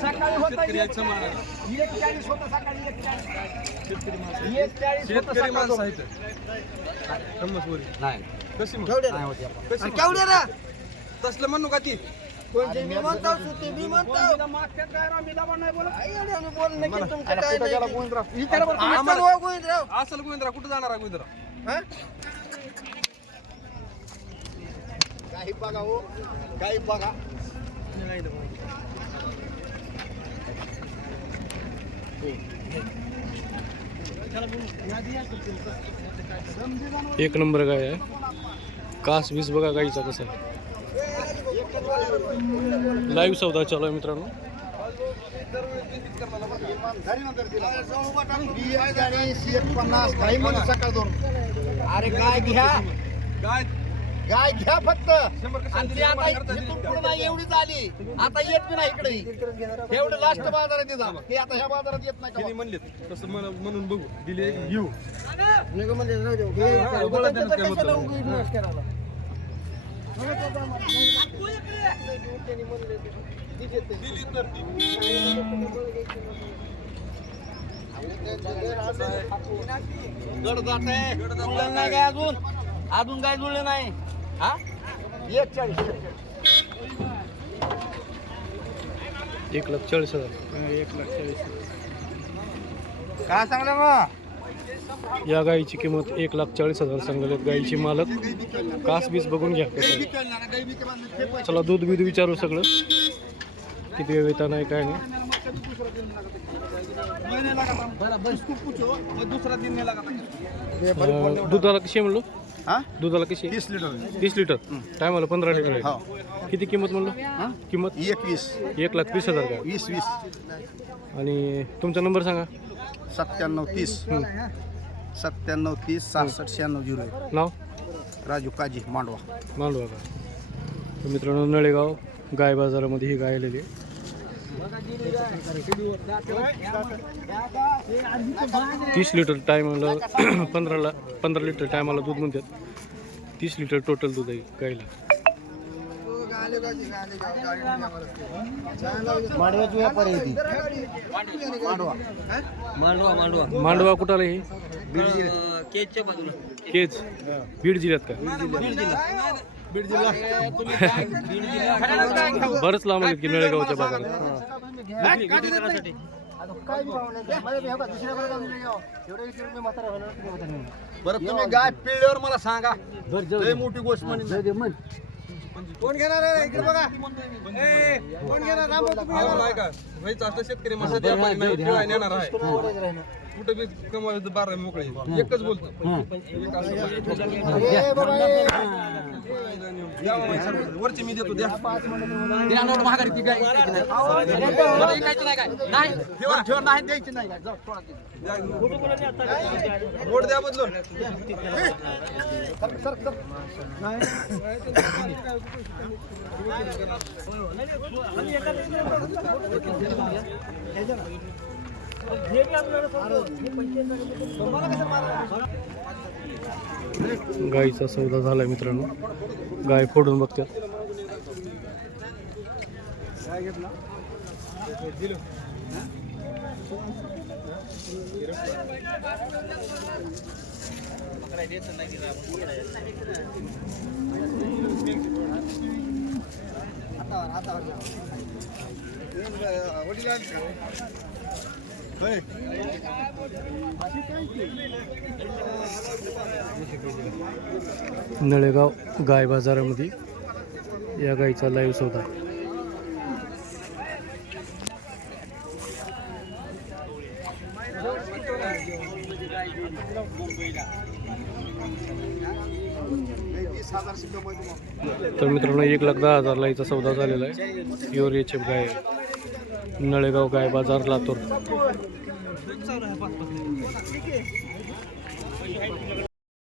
सकाळी होता शेतकरी आहेत समाज. 41 होता सकाळी 41 शेतकरी माणसं आहेत. धम्मसवरी. नाही कशी मग? नाही होती आपण. कशी मग? केवढे रा तसलं म्हणू का ती? कोणते मी म्हणतो सुट्टी मी म्हणतो मागच्या काय राव, मी दाबा नाही बोलत. आई अडे बोल नाही की तुमचं अरे काय कुठं गेला नाही गोविंदराव? विचारा बरं तुम्ही. आम्हाला हो गोविंदराव असल गोविंदरा कुठं जाणार आहे गोविंदरा? हा काही बघा हो, काही बघा. एक नंबर गाय आहे. कास वीस बघा गाईचा कसा लाईव्ह सौदा चालू आहे मित्रांनो. काही म्हणून सकाळ दोन. अरे गाय घ्या, काय गाय घ्या फक्त. 100% आणि ती आता इथून पुढं नाही एवढीच आली, आता येत बी नाही इकडे. एवढं लास्ट बाजारात येतात, हे आता ह्या बाजारात येत नाही त्यांनी का? म्हणले तसं म्हणून बघू दिले घेऊ. निघ म्हणजे राहू दे. बोला त्यांचं काय कशाला मतलब? उगाच नाश करायला? गड जात आहे, जुळलं नाही काय अजून, अजून काय जुळलं नाही. हा 41. 1,40,000. काय सांगलं मग? या गाईची किंमत 1,40,000 सांगलेत गाईची मालक. कास बीस बघून घ्या कसं आहे. चला दूध बीध विचारू सगळं किती वेळ येता नाही काय नाही. दुसरा दिन नाही लागत. दुधाला कशी आहे म्हणलो? हा दुधाला कशी आहे? 30 लिटर. 30 लिटर. टायमाला 15 लिटर आहे. किती किंमत म्हणलो? किंमत 21 1,20,000 काय. 20 आणि तुमचा नंबर सांगा. 97 30 97 30 66 96 01. नाव राजू काजी मांडवा. मांडवा का. तर मित्रांनो नळेगाव गाय बाजारामध्ये ही गाय आलेली आहे. 30 लिटर टायमाला 15 लिटर टायमाला दूध म्हणतात. 30 लिटर टोटल दूध आहे गायला. मांडव्याची व्यापारी आहे ती. मांडवा कुठाला हे? केजच्या बाजूला. केज बीड जिल्ह्यात का? बरंच लांब आहेत की नळेगावच्या बाजारात. बरं तुम्ही गाय पिळल्यावर मला सांगा. लय मोठी गोष्ट म्हणजे. कोण घेणार आहे इकडे बघा. कोण घेणार रामभाऊ तुम्ही आवड आहे का? व्हायचं असलं शेतकरी माणसं व्यापारी नाही ठेवायला नेणार आहे. कुठे बी कमावायचं 12 मोकळे. एकच बोलतो. एक असं द्या मामा, वरचे मी देतो द्या. द्या नोट महागारी ती गाय ऐकायची नाही. मला ऐकायची नाही काय? नाही ठेवा नाही द्यायची नाही काय. जाऊ, थोडा दे. नोट द्या बदलून. गाईचा सौदा झालाय मित्रांनो. गाय फोडून बघतात. नळेगाव गाय बाजारामध्ये या गाईचा लाईव्ह सौदा. तर मित्रांनो 1,10,000 लाईचा सौदा झालेला आहे. प्युअर एचएफ गाय आहे. नळेगाव गाय बाजार लातूर.